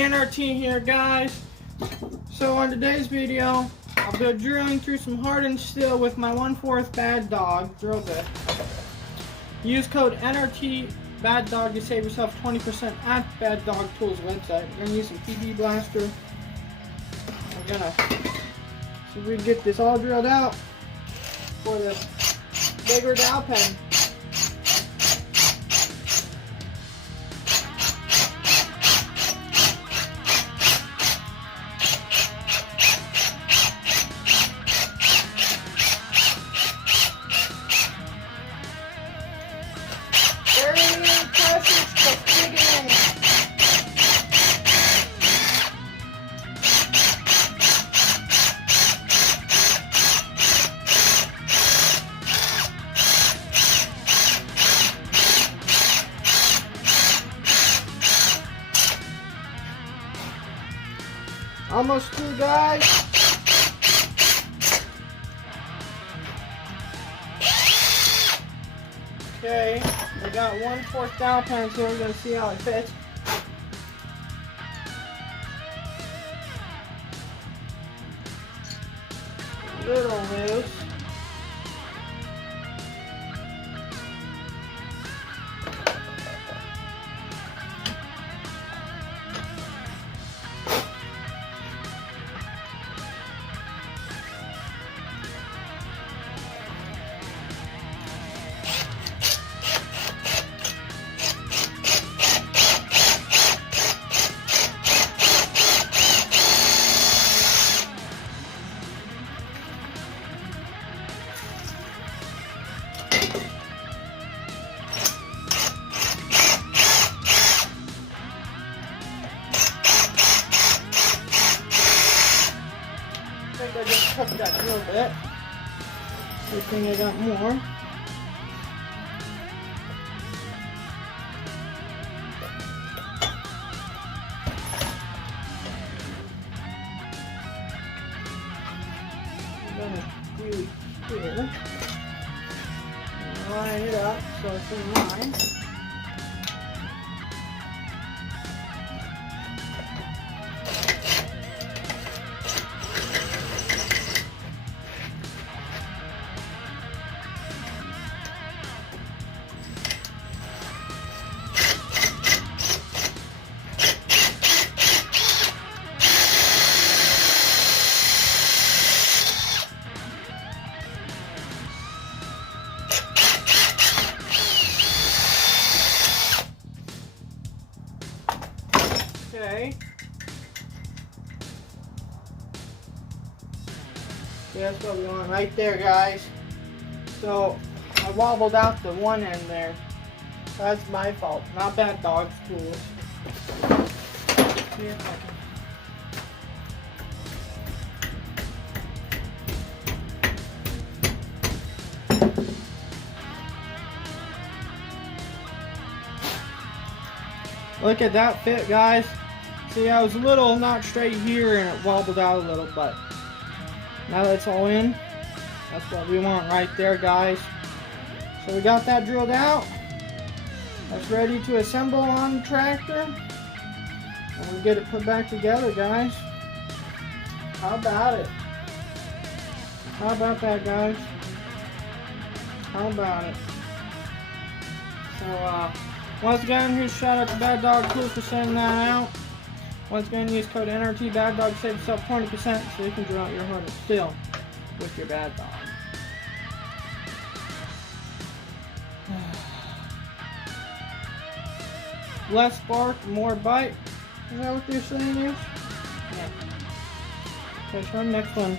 N.R.T here, guys. So on today's video, I'll be drilling through some hardened steel with my 1/4 Bad Dog drill bit. Use code N.R.T Bad Dog to save yourself 20% at Bad Dog Tools website. We're gonna use some PB blaster. We're gonna see if we can get this all drilled out for the bigger dowel pen. Almost through, guys. Okay, we got 1/4 dowel pens here. We're gonna see how it fits. A little loose. I just cut that a little bit. Good thing I got more. I'm gonna do here. Line it up so it's in line. Okay. That's what we want right there, guys. So I wobbled out the one end there. That's my fault, not Bad Dog's tools. See if I can. Look at that fit, guys. See, I was a little not straight here and it wobbled out a little, but now that it's all in, that's what we want right there, guys. So we got that drilled out. That's ready to assemble on the tractor. And we'll get it put back together, guys. How about it? How about that, guys? How about it? So, once again, here's a shout out to Bad Dog Tools for sending that out. Once again, use code N.R.T Bad Dog to save yourself 20% so you can drill out your hardened steel with your Bad Dog. Less spark, more bite. Is that what they're saying is? Yeah. Okay, try the next one.